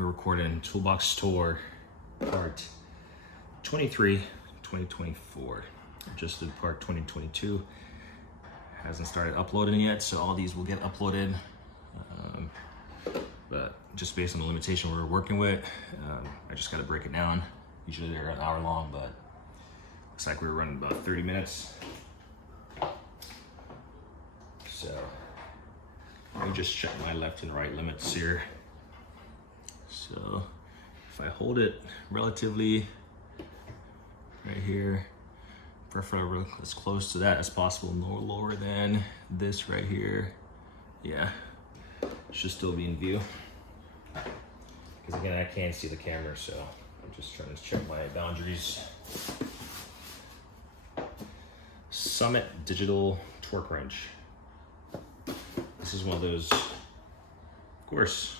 we're recording Toolbox Tour part 23, 2024. Just did part 2022. Hasn't started uploading yet, so all these will get uploaded. But just based on the limitation we're working with, I just gotta break it down. Usually they're an hour long, but looks like we were running about 30 minutes. So let me just check my left and right limits here. So if I hold it relatively right here, preferably as close to that as possible, no lower than this right here. Yeah, should still be in view. Because again, I can't see the camera, so I'm just trying to check my boundaries. Summit Digital Torque Wrench. This is one of those, of course,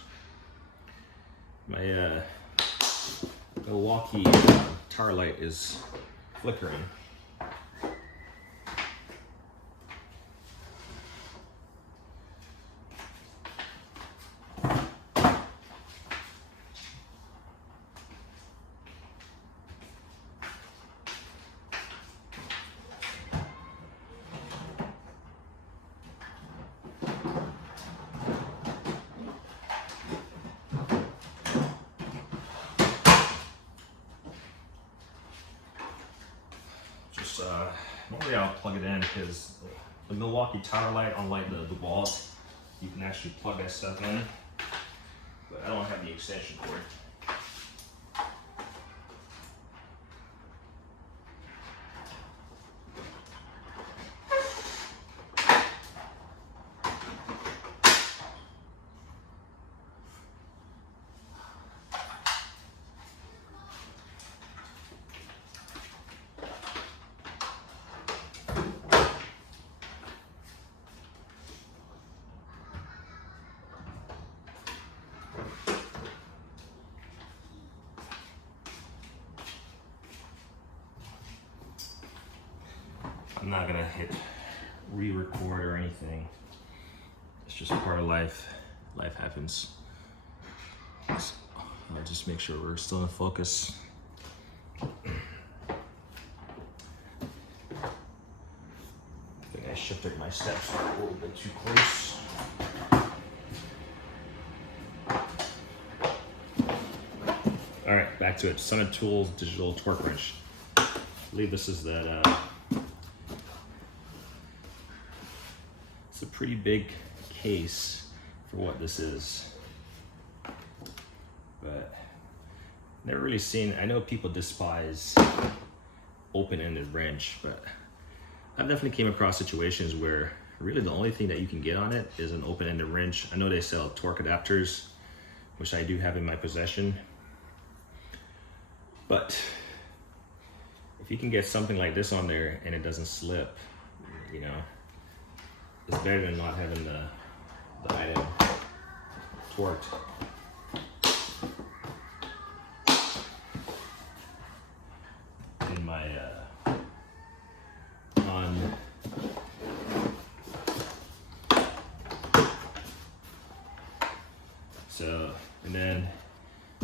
my Milwaukee tower light is flickering. Normally I'll plug it in because the Milwaukee tower light, unlike the walls, you can actually plug that stuff in, but I don't have the extension cord. I'm not gonna hit re-record or anything. It's just part of life. Life happens. So I'll just make sure we're still in focus. I think I shifted my steps a little bit too close. All right, back to it. Summit Tools Digital Torque Wrench. I believe this is that. It's a pretty big case for what this is, but never really seen. I know people despise open-ended wrench, but I've definitely came across situations where really the only thing that you can get on it is an open-ended wrench. I know they sell torque adapters, which I do have in my possession, but if you can get something like this on there and it doesn't slip, you know, it's better than not having the item torqued. In my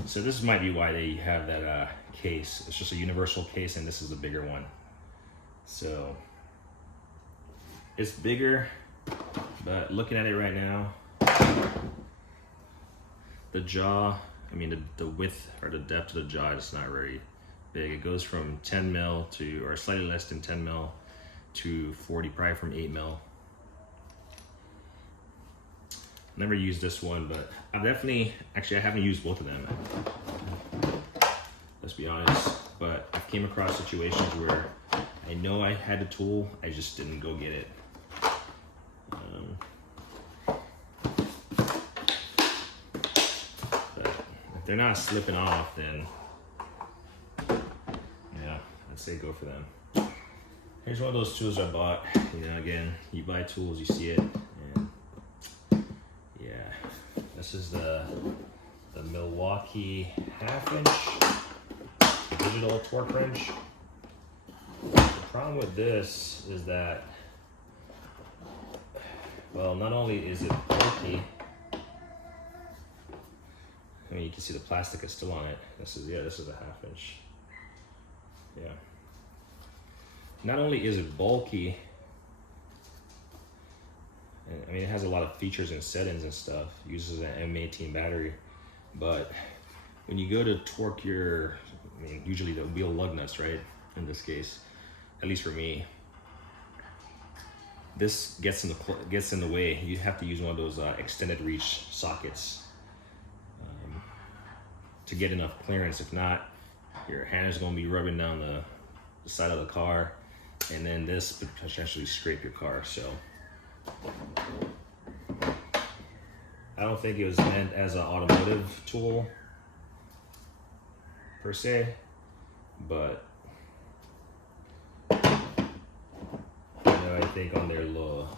so this might be why they have that case. It's just a universal case, and this is the bigger one. So it's bigger. But looking at it right now, the jaw, I mean the width or the depth of the jaw is not very big. It goes from 10 mil to, or slightly less than 10 mil to 40, probably from 8 mil. Never used this one, but I've definitely, actually I haven't used both of them. Let's be honest, but I've came across situations where I know I had the tool, I just didn't go get it. They're not slipping off, then yeah, I'd say go for them. Here's one of those tools I bought. You know, again, you buy tools, you see it, and yeah, this is the Milwaukee 1/2" digital torque wrench. The problem with this is that, well, not only is it bulky, mean, you can see the plastic is still on it. This is, yeah, this is a 1/2 inch. Yeah. Not only is it bulky, and I mean, it has a lot of features and settings and stuff, uses an M18 battery, but when you go to torque your, I mean, usually the wheel lug nuts, right? In this case, at least for me, this gets in the way. You have to use one of those extended reach sockets to get enough clearance. If not, your hand is going to be rubbing down the side of the car, and then this could potentially scrape your car. So I don't think it was meant as an automotive tool per se, but you know, I think on their little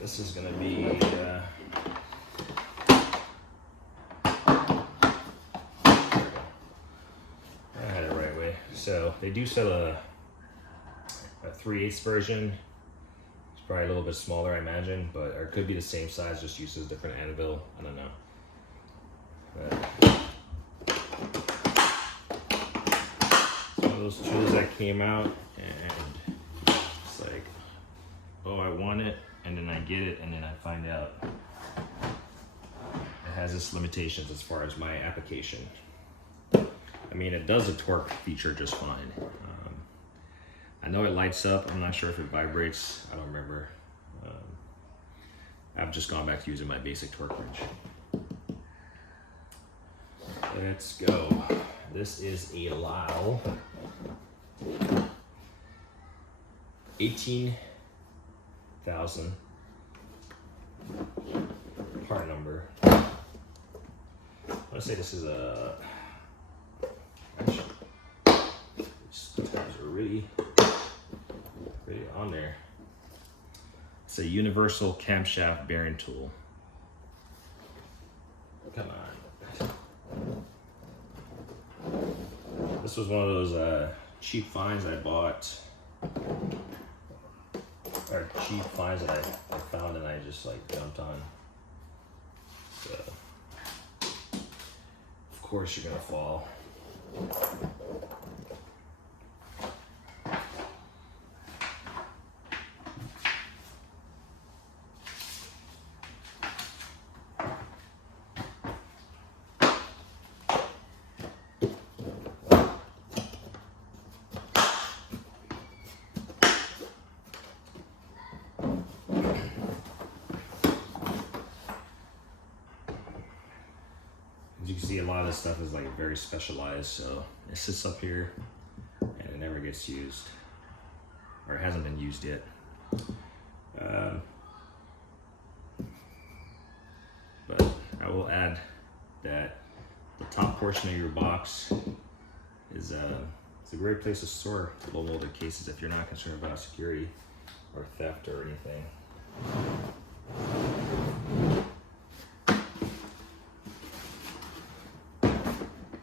this is going to be I had it the right way. So they do sell a 3/8 version. It's probably a little bit smaller, I imagine, but or it could be the same size, just uses different anvil. I don't know. It's one of those tools that came out, and it's like, oh, I want it. And then I get it, and then I find out it has its limitations as far as my application. I mean, it does the torque feature just fine. I know it lights up. I'm not sure if it vibrates. I don't remember. I've just gone back to using my basic torque wrench. Let's go. This is a Lyle 18,000 part number. I want to say this is a, actually, these tabs are really on there. It's a universal camshaft bearing tool. Come on. This was one of those cheap finds I bought. Or cheap finds that I found and I just like jumped on. So, of course you're gonna fall. As you can see, a lot of this stuff is like very specialized, so it sits up here and it never gets used, or it hasn't been used yet. But I will add that the top portion of your box is it's a great place to store low molded cases if you're not concerned about security or theft or anything.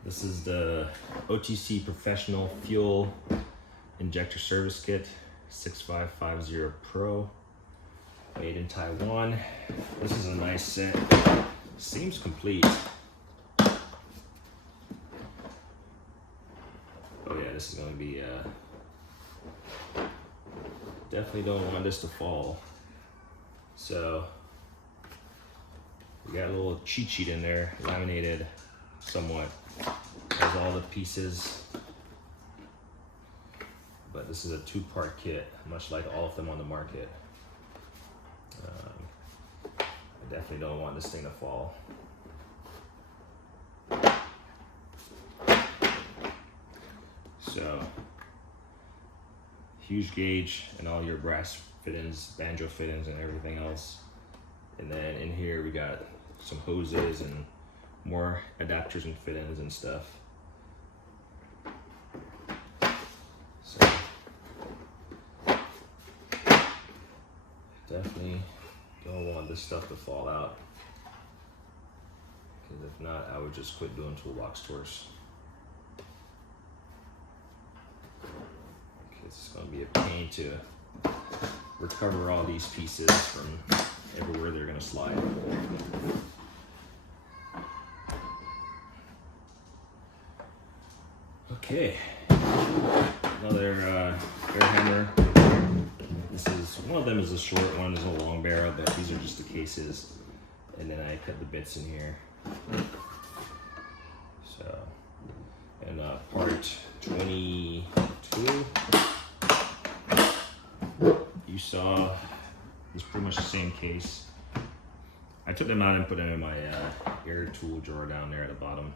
This is the OTC Professional Fuel Injector Service Kit 6550 Pro, made in Taiwan. This is a nice set. Seems complete. Oh yeah, this is going to be definitely don't want this to fall. So we got a little cheat sheet in there, laminated somewhat. Has all the pieces, but this is a 2-part kit, much like all of them on the market. I definitely don't want this thing to fall. So, huge gauge and all your brass fittings, banjo fittings and everything else. And then in here we got some hoses and more adapters and fittings and stuff. So Definitely don't want this stuff to fall out, because if not, I would just quit doing toolbox tours. It's going to be a pain to recover all these pieces from everywhere they're going to slide. Okay, another air hammer. This is, one of them is a short one, is a long barrel, but these are just the cases. And then I cut the bits in here. So, and part 22, you saw, is pretty much the same case. I took them out and put them in my air tool drawer down there at the bottom.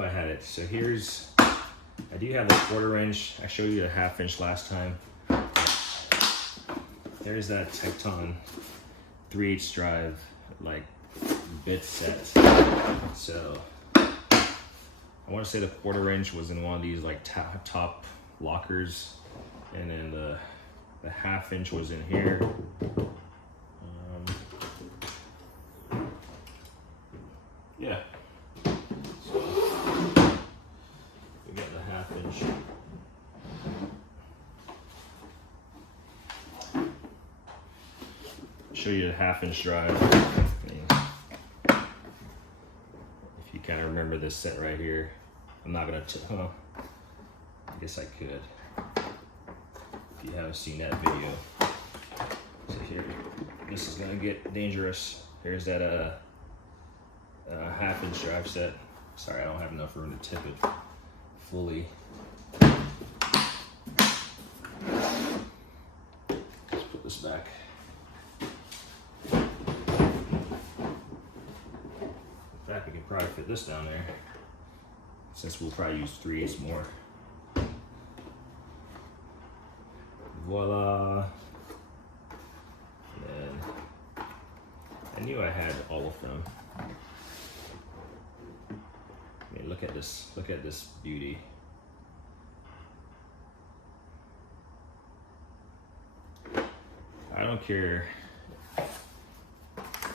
I had it. So here's, I do have a 1/4 inch. I showed you a 1/2 inch last time. There's that Tecton 3/8 drive, like, bit set. So I want to say the 1/4 inch was in one of these like top lockers, and then the 1/2 inch was in here. Yeah. Show you the 1/2 inch drive. If you kind of remember this set right here, I'm not gonna. I guess I could. If you haven't seen that video, so here, this is gonna get dangerous. Here's that 1/2 inch drive set. Sorry, I don't have enough room to tip it fully. Let's put this back. In fact, we can probably fit this down there, since we'll probably use 3/8 more. Voila. And I knew I had all of them. I mean, look at this beauty. I don't care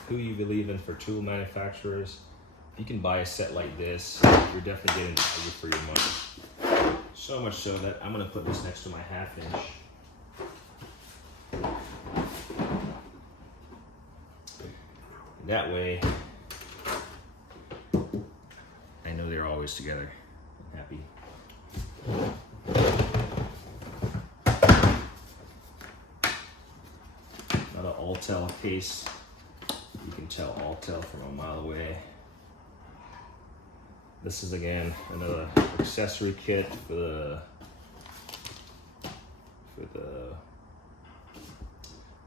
who you believe in for tool manufacturers. If you can buy a set like this, you're definitely getting value for your money. So much so that I'm gonna put this next to my 1/2 inch. That way, I know they're always together. I'm happy. Another Alltel case. You can tell Alltel from a mile away. This is again another accessory kit for the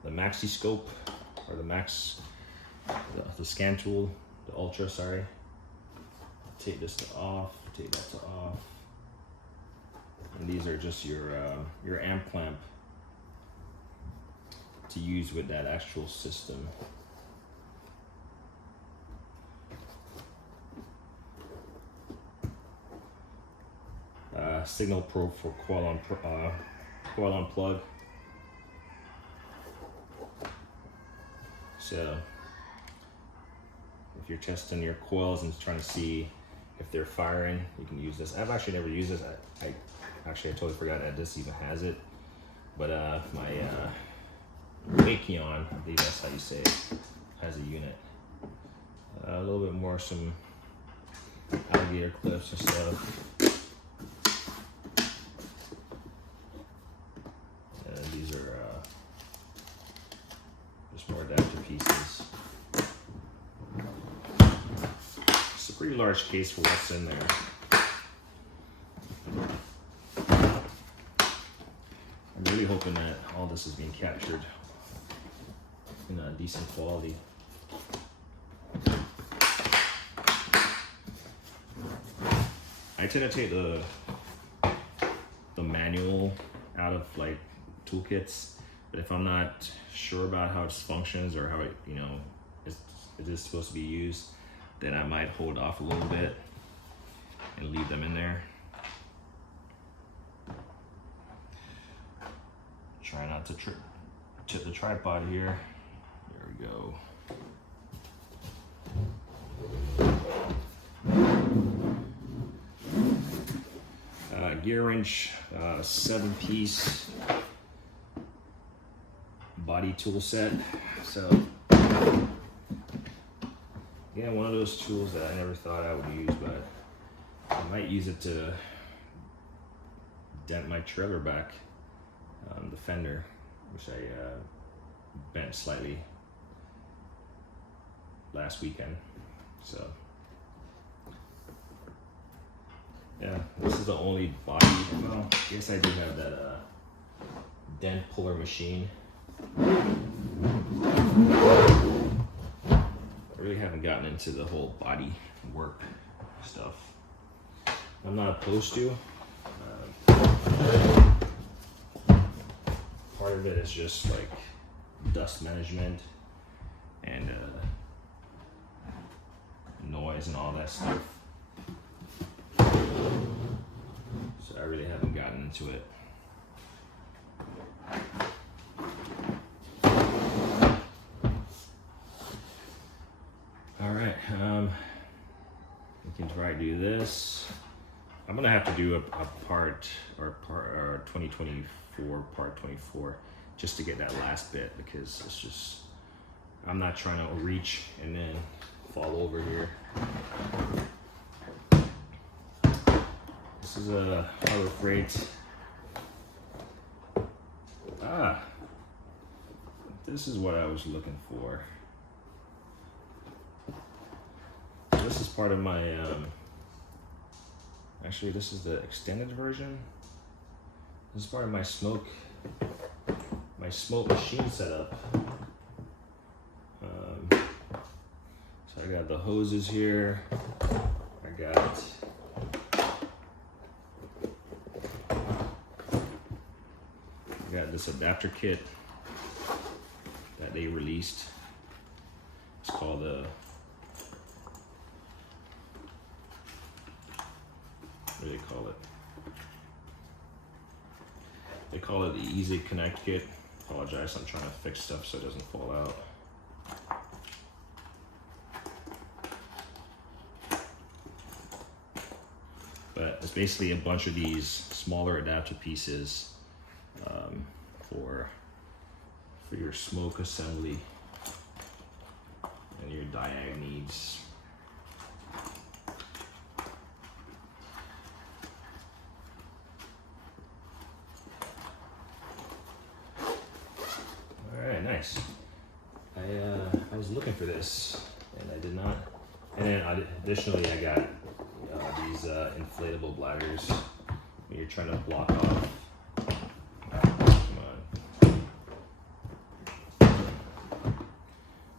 Maxi Scope, or the scan tool, the Ultra, sorry. Take this to off, take that to off. And these are just your amp clamp to use with that Astro system. Signal probe for coil on plug. So if you're testing your coils and trying to see if they're firing, you can use this. I've actually never used this. I totally forgot that this even has it. But my Wakeon, I believe that's how you say it, has a unit. A little bit more, some alligator clips and stuff. And these are just more adapter pieces. It's a pretty large case for what's in there. I'm really hoping that all this is being captured in a decent quality. I tend to take the manual out of like toolkits, but if I'm not sure about how it functions or how it is supposed to be used, then I might hold off a little bit and leave them in there. Try not to tip the tripod here. There we go. Gear wrench, 7-piece body tool set. So again, one of those tools that I never thought I would use, but I might use it to dent my trailer back, the fender, which I bent slightly last weekend. So yeah, this is the only body. Well, I guess I do have that dent puller machine. I really haven't gotten into the whole body work stuff. I'm not opposed to. Part of it is just like dust management and noise and all that stuff. So I really haven't gotten into it. All right, we can try to do this. I'm gonna have to do a part 2024, part 24, just to get that last bit, because it's just, I'm not trying to reach and then fall over here. This is a Harbor Freight. This is what I was looking for. This is part of my, actually this is the extended version. This is part of my smoke machine setup. So I got the hoses here. I got this adapter kit that they released. It's called the, what do they call it? They call it the Easy Connect kit. Apologize, I'm trying to fix stuff so it doesn't fall out. But it's basically a bunch of these smaller adapter pieces for your smoke assembly and your diag needs. All right, nice. I was looking for this and I did not. And then additionally, I got these inflatable bladders when you're trying to block off.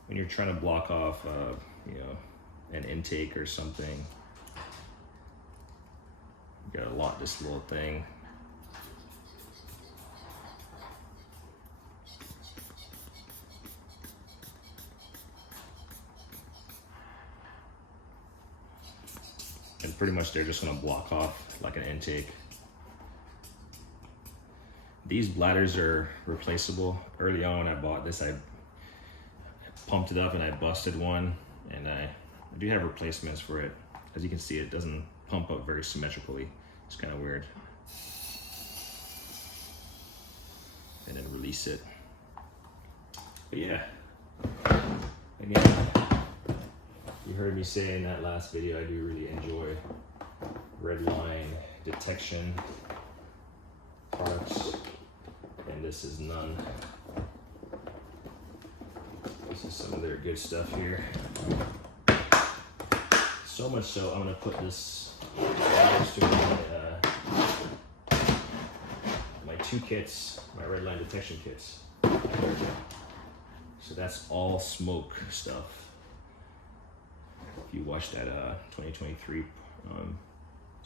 When you're trying to block off, you know, an intake or something, you gotta lock this little thing. And pretty much they're just gonna block off like an intake. These bladders are replaceable. Early on when I bought this, I pumped it up and I busted one, and I do have replacements for it. As you can see, it doesn't pump up very symmetrically. It's kind of weird. And then release it. But yeah, again, you heard me say in that last video, I do really enjoy red line detection products, and this is none. This is some of their good stuff here. So much so, I'm gonna put this next to my two kits, my red line detection kits. So that's all smoke stuff. If you watched that 2023,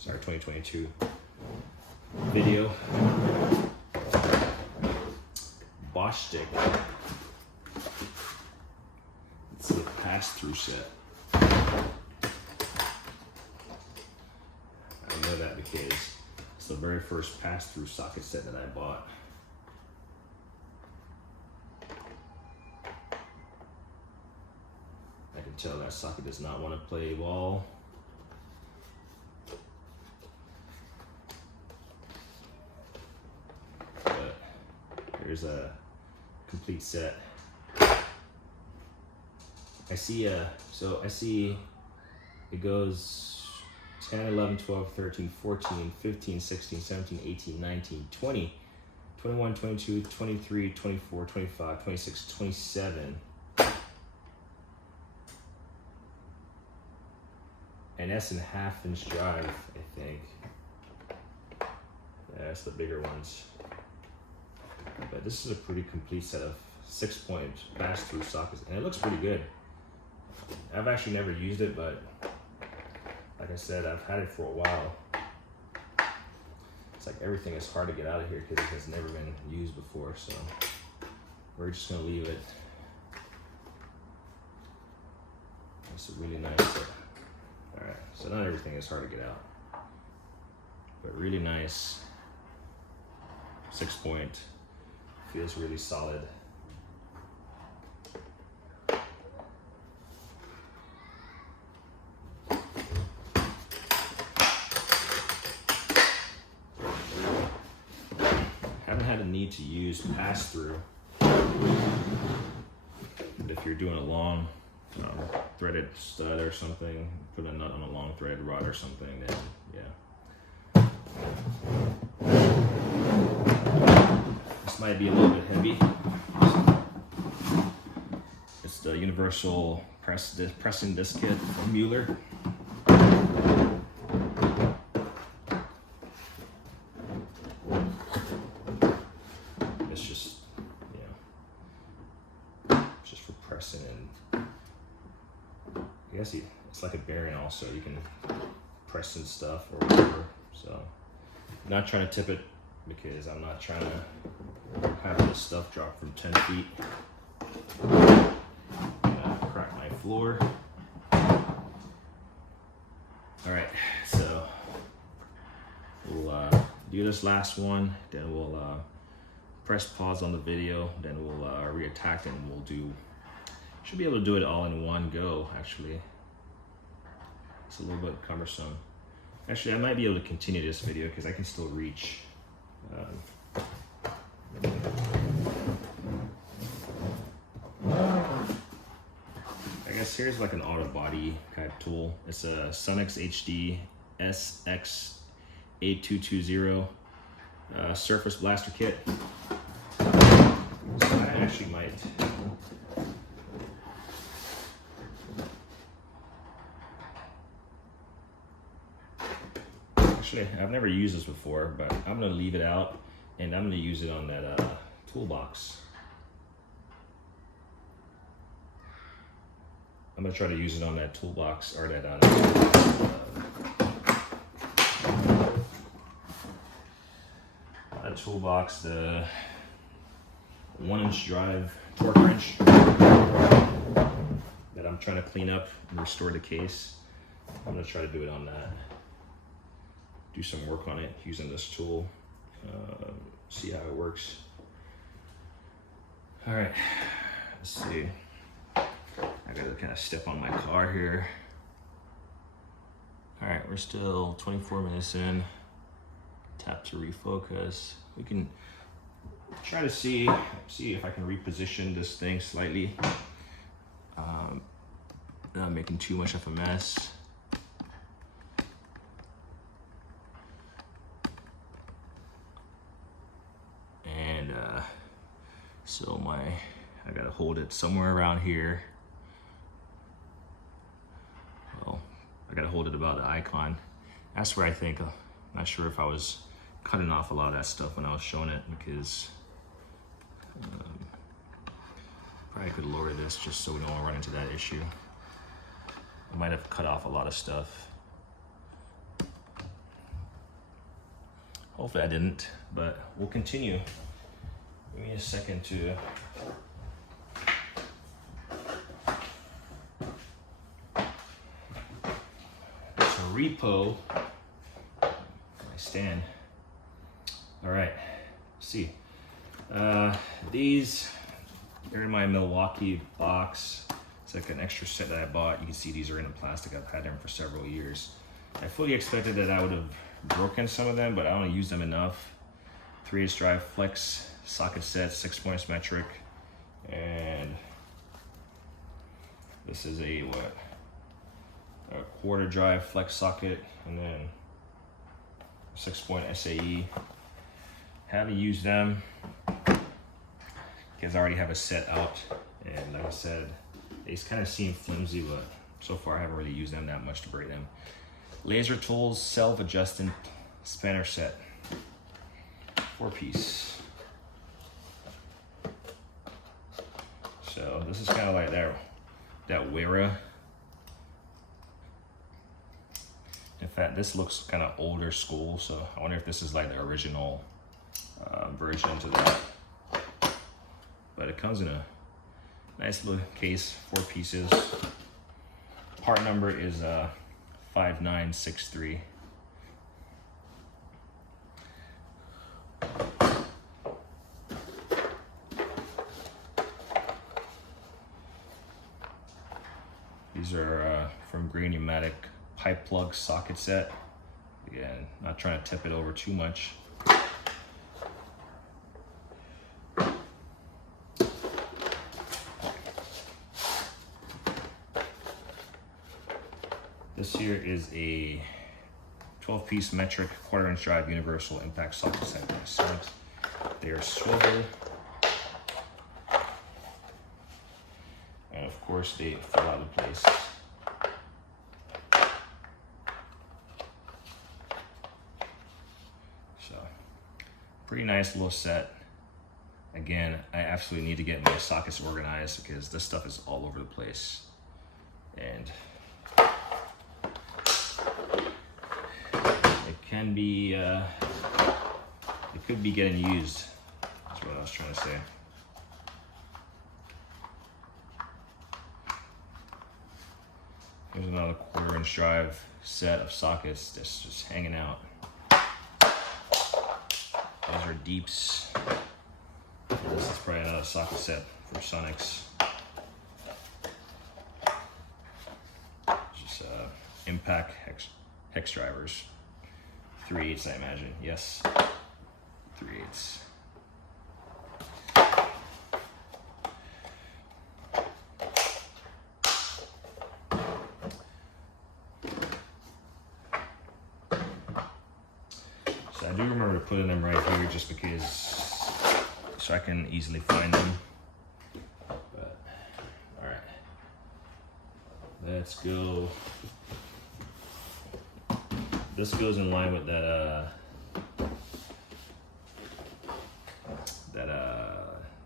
2022 video. Bosch stick. It's a pass-through set. that because it's the very first pass-through socket set that I bought. I can tell that socket does not want to play ball. But here's a complete set. I see it goes 10, 11, 12, 13, 14, 15, 16, 17, 18, 19, 20, 21, 22, 23, 24, 25, 26, 27. And that's in 1/2 inch drive, I think. Yeah, that's the bigger ones. But this is a pretty complete set of 6-point pass-through sockets, and it looks pretty good. I've actually never used it, but like I said, I've had it for a while. It's like everything is hard to get out of here because it has never been used before, so we're just gonna leave it. It's a really nice set. All right, so not everything is hard to get out, but really nice 6-point, feels really solid. Haven't had a need to use pass-through, but if you're doing a long threaded stud or something, put a nut on a long thread rod or something, then yeah. This might be a little bit heavy. It's the universal pressing disc kit from Mueller. It's just, it's just for pressing, and I guess it's like a bearing also. You can press and stuff or whatever. So I'm not trying to tip it because I'm not trying to have this stuff drop from 10 feet. I'm gonna crack my floor. All right, so we'll do this last one, then we'll press pause on the video, then we'll reattack, and we'll do, should be able to do it all in one go actually. It's a little bit cumbersome. Actually, I might be able to continue this video because I can still reach. I guess here's like an auto body kind of tool. It's a Sunex HD SX8220 surface blaster kit. So I actually might. Actually, I've never used this before, but I'm gonna leave it out and I'm gonna use it on that toolbox. I'm gonna try to use it on that toolbox or that toolbox, the 1-inch drive torque wrench that I'm trying to clean up and restore the case. I'm gonna try to do it on that. Do some work on it using this tool, see how it works. All right, let's see. I gotta kind of step on my car here. All right, we're still 24 minutes in. Tap to refocus. We can try to see if I can reposition this thing slightly. Not making too much of a mess. And so I gotta hold it somewhere around here. Well, I gotta hold it about the icon. That's where I think, I'm not sure if I was cutting off a lot of that stuff when I was showing it, because probably could lower this just so we don't run into that issue. I might have cut off a lot of stuff. Hopefully I didn't, but we'll continue. Give me a second to repo my stand. All right, let's see. These, they're in my Milwaukee box. It's like an extra set that I bought. You can see these are in the plastic. I've had them for several years. I fully expected that I would have broken some of them, but I only used them enough. 3/8 drive flex socket set, 6 points metric, and this is a 1/4 drive flex socket, and then 6-point SAE. Haven't used them because I already have a set out, and like I said, they kind of seem flimsy, but so far I haven't really used them that much to break them. Laser Tools self-adjusting spanner set, 4-piece. So this is kind of like that Wera. In fact, this looks kind of older school, so I wonder if this is like the original version to that. But it comes in a nice little case, 4 pieces. Part number is 5963. These are from Green Pneumatic pipe plug socket set. Again, not trying to tip it over too much. This here is a 12-piece metric 1/4 drive universal impact socket set. They are swivel, and of course they fall out of place. So, pretty nice little set. Again, I absolutely need to get my sockets organized because this stuff is all over the place, and can be, it could be getting used. That's what I was trying to say. Here's another 1/4 drive set of sockets that's just hanging out. Those are deeps. This is probably another socket set for Sonics. Just impact hex drivers. 3/8, I imagine. Yes, 3/8. So I do remember putting them right here just because, so I can easily find them. But, all right, let's go. This goes in line with that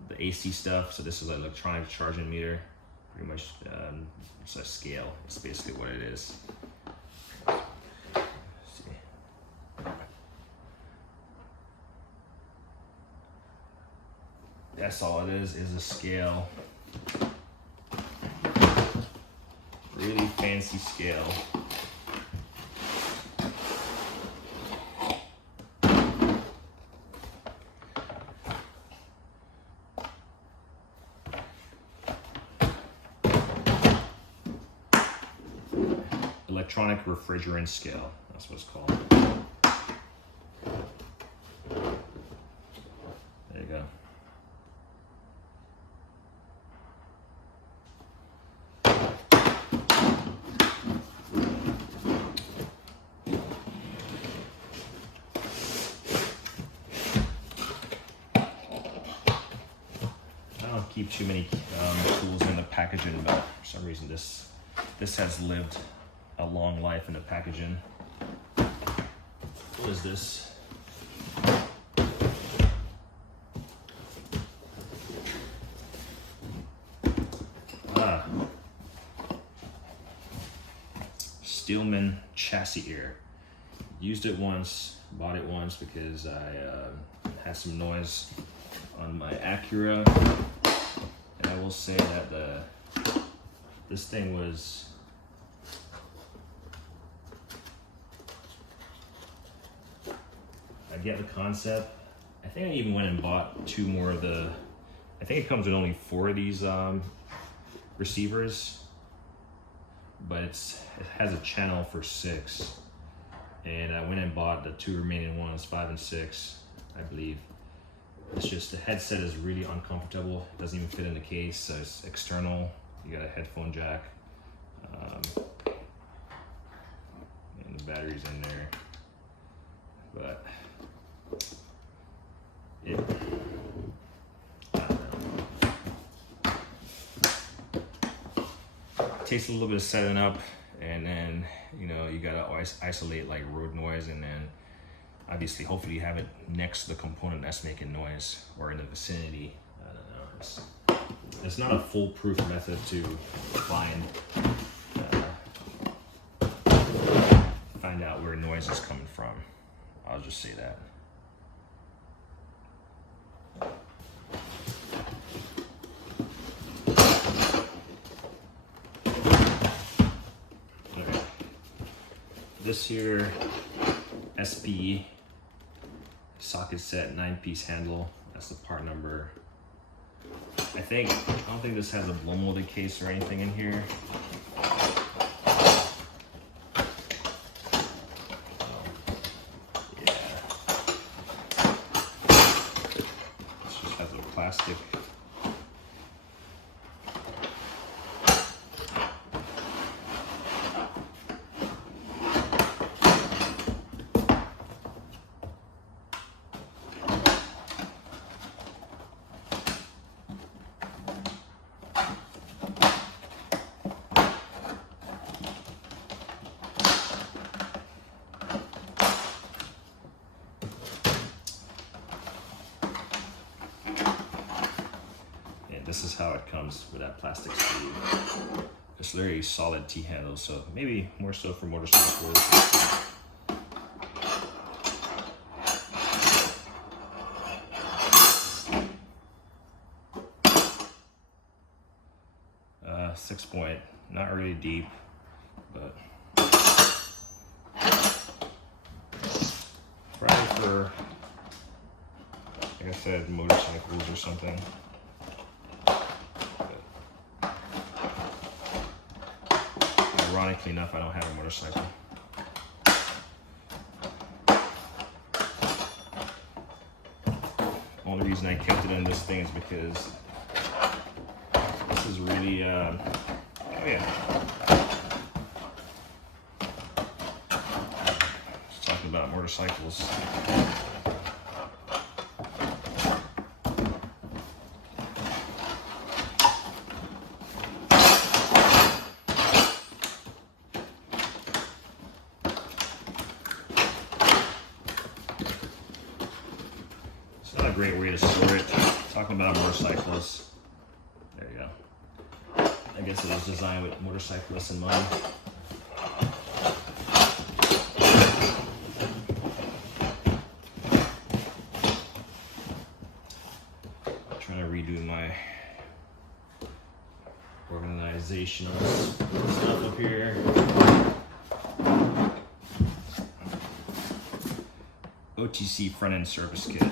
the AC stuff. So this is an electronic charging meter. Pretty much, it's a scale. It's basically what it is. Let's see. That's all it is a scale. Really fancy scale. Electronic refrigerant scale, that's what it's called. There you go. I don't keep too many tools in the packaging, but for some reason this has lived a long life in the packaging. What is this? Steelman Chassis air. Used it once, bought it once because I had some noise on my Acura, and I will say that this thing was get the concept. I think I even went and bought 2 more of the, I think it comes with only 4 of these receivers, but it has a channel for 6. And I went and bought the 2 remaining ones, 5 and 6, I believe. It's just the headset is really uncomfortable. It doesn't even fit in the case, so it's external. You got a headphone jack. And the battery's in there. But it, I don't know. Takes a little bit of setting up, and then, you know, you gotta always isolate like road noise, and then obviously, hopefully you have it next to the component that's making noise or in the vicinity. I don't know. It's not a foolproof method to find out where noise is coming from. I'll just say that. Okay. This here SP socket set 9-piece handle. That's the part number. I don't think this has a blow molded case or anything in here. Yeah. This just has a plastic. This is how it comes with that plastic sleeve. It's literally solid T-handle, so maybe more so for motorcycles. 6 point, not really deep, but probably for, like I said, motorcycles or something. Ironically enough, I don't have a motorcycle. Only reason I kept it in this thing is because this is really, oh yeah. Just talking about motorcycles. Great way to store it. Talking about motorcyclists. There you go. I guess it was designed with motorcyclists in mind. I'm trying to redo my organizational stuff up here. OTC front end service kit.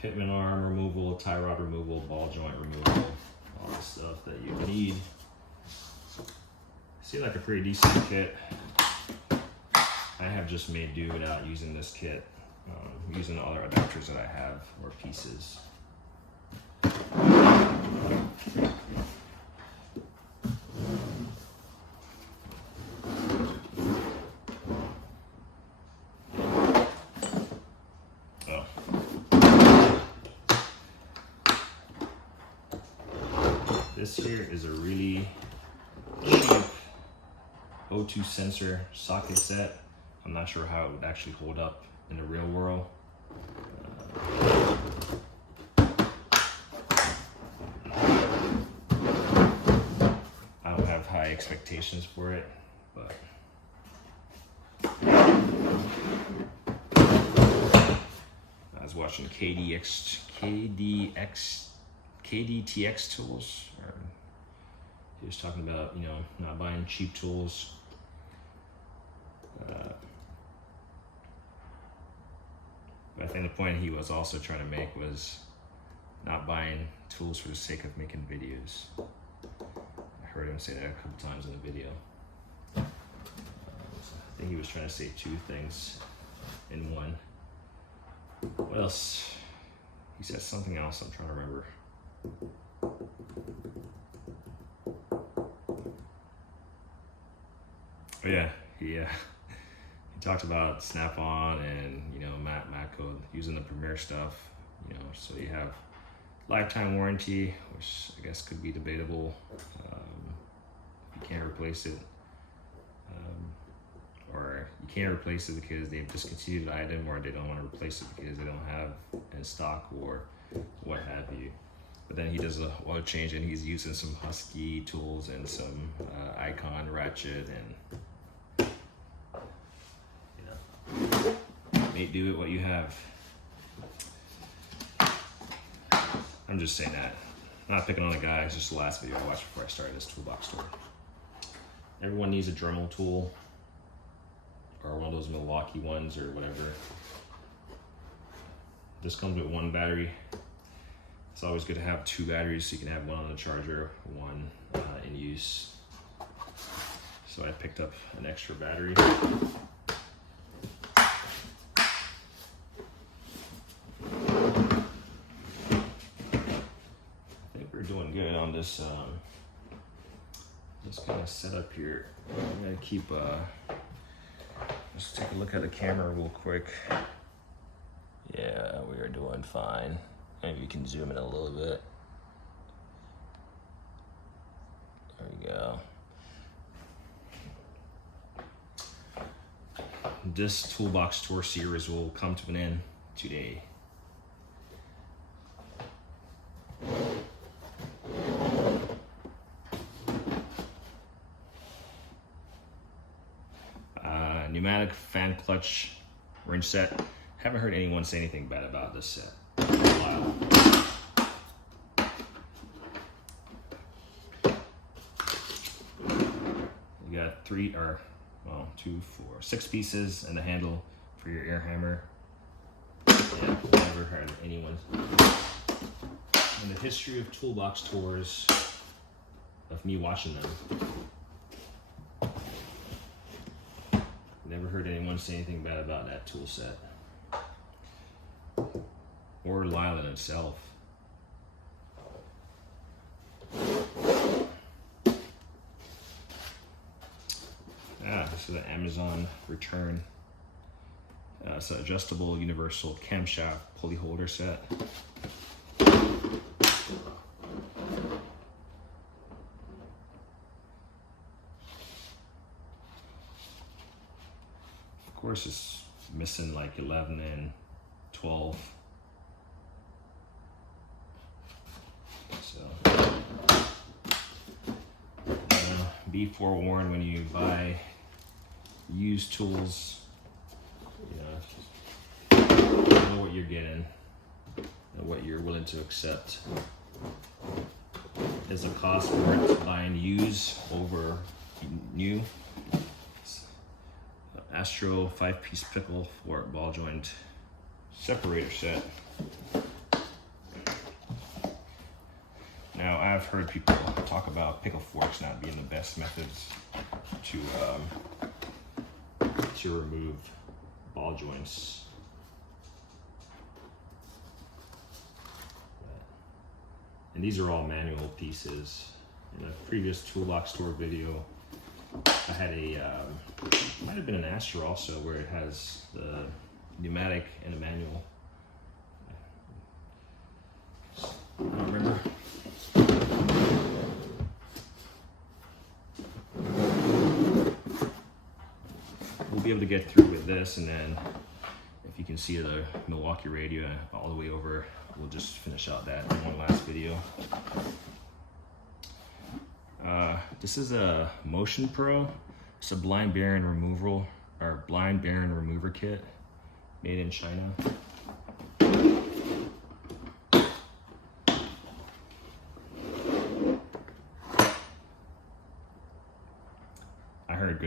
Pitman arm removal, tie rod removal, ball joint removal, all the stuff that you need. Seems like a pretty decent kit. I have just made do without using this kit, using the other adapters that I have or pieces. This here is a really cheap O2 sensor socket set. I'm not sure how it would actually hold up in the real world. I don't have high expectations for it, but watching KDTX tools. Or he was talking about, you know, not buying cheap tools. But I think the point he was also trying to make was not buying tools for the sake of making videos. I heard him say that a couple times in the video. I think he was trying to say two things in one. What else? He said something else I'm trying to remember. Oh yeah, he talked about Snap-on and, you know, Mac code, using the Premiere stuff, you know, so you have lifetime warranty, which I guess could be debatable. You can't replace it, or you can't replace it because they've discontinued the item, or they don't want to replace it because they don't have in stock, or what have you. But then he does a oil change and he's using some Husky tools and some Icon ratchet, and mate, do it what you have. I'm just saying that. I'm not picking on the guy. It's just the last video I watched before I started this toolbox store. Everyone needs a Dremel tool, or one of those Milwaukee ones, or whatever. This comes with one battery. It's always good to have two batteries, so you can have one on the charger, one in use. So I picked up an extra battery. Doing good on this this kind of setup here. I'm gonna keep let's take a look at the camera real quick. Yeah, we are doing fine. Maybe you can zoom in a little bit. There we go. This toolbox tour series will come to an end today. Pneumatic fan clutch wrench set. Haven't heard anyone say anything bad about this set for a while. You got six pieces and a handle for your air hammer. Yeah, never heard anyone. In the history of toolbox tours, of me watching them, never heard anyone say anything bad about that tool set. Or Lyle in itself. This is an Amazon return. It's an adjustable universal camshaft pulley holder set. Of course, it's missing like 11 and 12. So be forewarned when you buy used tools. You know what you're getting and what you're willing to accept. Is the cost worth buying used over new? Astro 5-piece pickle fork ball joint separator set. Now, I've heard people talk about pickle forks not being the best methods to remove ball joints. And these are all manual pieces. In a previous toolbox store video, I had might have been an Astro also, where it has the pneumatic and a manual. I don't remember. We'll be able to get through with this, and then if you can see the Milwaukee radio all the way over, we'll just finish out that in one last video. This is a Motion Pro. It's a blind bearing remover kit made in China.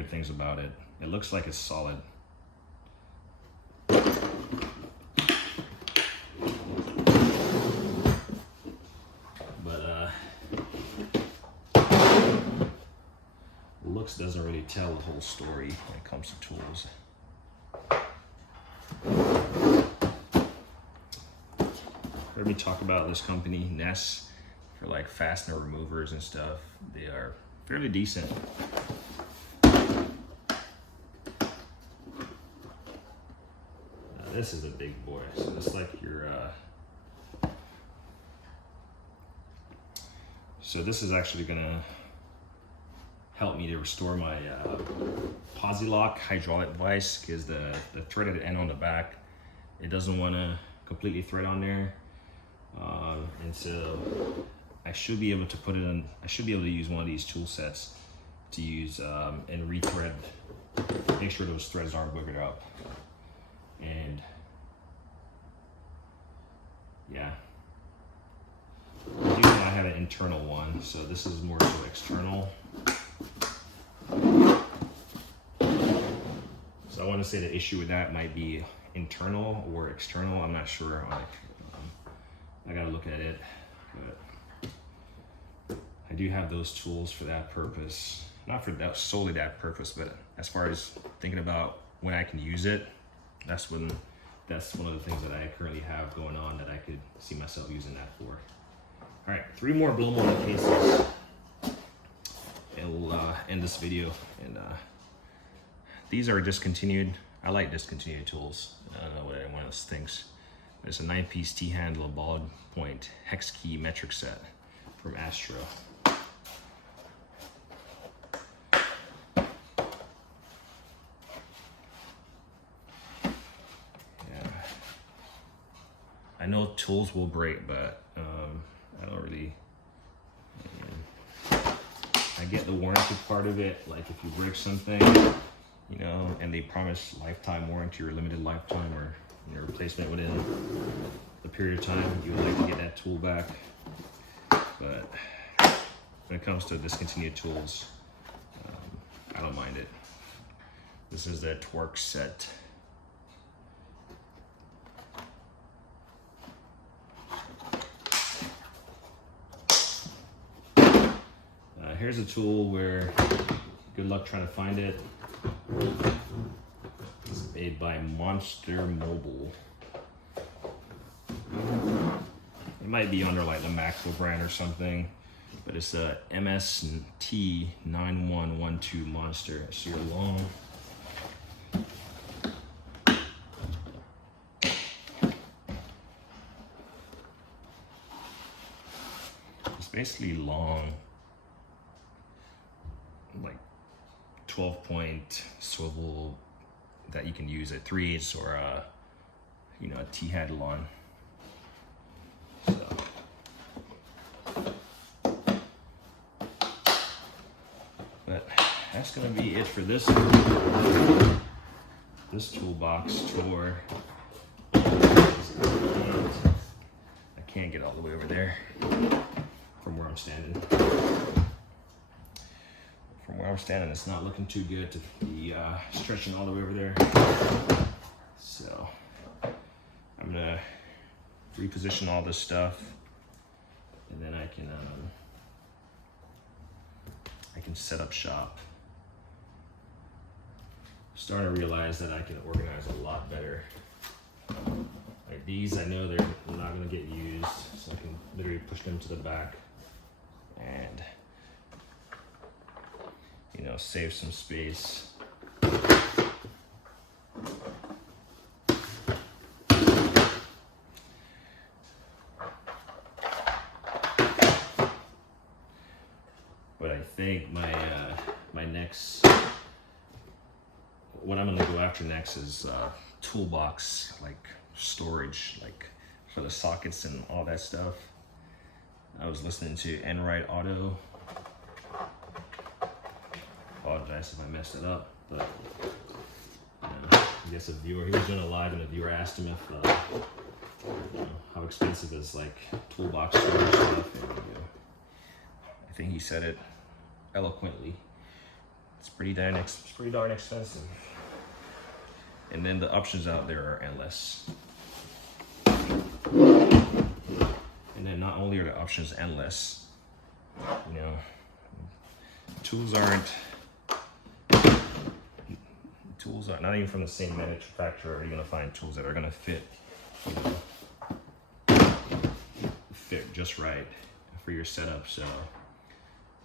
good things about it. It looks like it's solid. But looks doesn't really tell the whole story when it comes to tools. Heard me talk about this company, Ness, for like fastener removers and stuff. They are fairly decent. This is a big boy, so it's like your so this is actually gonna help me to restore my Posi-Lock hydraulic vise, because the threaded end on the back, it doesn't want to completely thread on there, and so I should be able to put it in. I should be able to use one of these tool sets to use and rethread, make sure those threads aren't boogered up. And yeah, I have an internal one, so this is more so external. So I want to say the issue with that might be internal or external. I'm not sure. I gotta look at it, but I do have those tools for that purpose. Not for that solely that purpose, but as far as thinking about when I can use it, that's one of the things that I currently have going on that I could see myself using that for. All right, 3 more blow molded cases, and we'll end this video. And these are discontinued. I like discontinued tools. I don't know what anyone else thinks. It's a 9-piece T-handle ball point hex key metric set from Astro. I know tools will break, but I don't really. I get the warranty part of it. Like if you break something, you know, and they promise lifetime warranty or limited lifetime or replacement within the period of time, you would like to get that tool back. But when it comes to discontinued tools, I don't mind it. This is the Torque set. Here's a tool where good luck trying to find it. It's made by Monster Mobile. It might be under like the Macro brand or something, but it's a MST9112 Monster. So you're long. It's basically long, like 12-point swivel that you can use at 3/8 or a T-handle on. So but that's gonna be it for this toolbox tour. I can't get all the way over there from where I'm standing. From where I'm standing, it's not looking too good to be stretching all the way over there. So I'm gonna reposition all this stuff, and then I can set up shop. I'm starting to realize that I can organize a lot better. Like these, I know they're not gonna get used, so I can literally push them to the back and save some space. But I think my next, what I'm gonna go after next is toolbox, like storage, like for the sockets and all that stuff. I was listening to Enright Auto. Apologize if I messed it up, but I guess a viewer, he was doing a live and a viewer asked him if how expensive is like toolbox storage stuff, and I think he said it eloquently. It's pretty darn expensive. And then the options out there are endless. And then not only are the options endless, you know, tools aren't not even from the same manufacturer are you gonna find tools that are gonna fit, you know, fit just right for your setup. So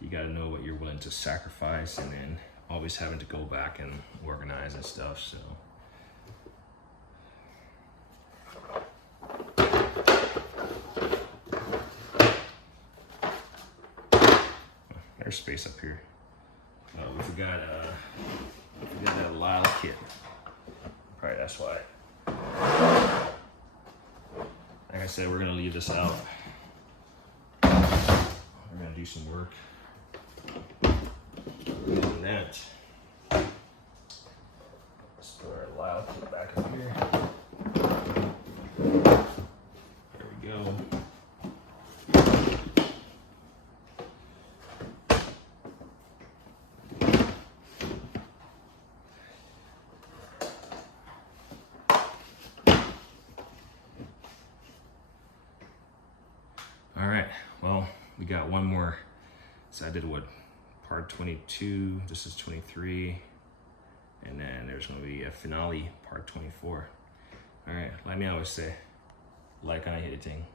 you gotta know what you're willing to sacrifice, and then always having to go back and organize and stuff. So there's space up here. We forgot that Lyle kit. Probably that's why. Like I said, we're gonna leave this out. We're gonna do some work. Other than that, let's put our Lyle kit back up here. There we go. All right, well, we got one more. So I did what, part 22, this is 23, and then there's gonna be a finale, part 24. All right, like me always say, like on anything.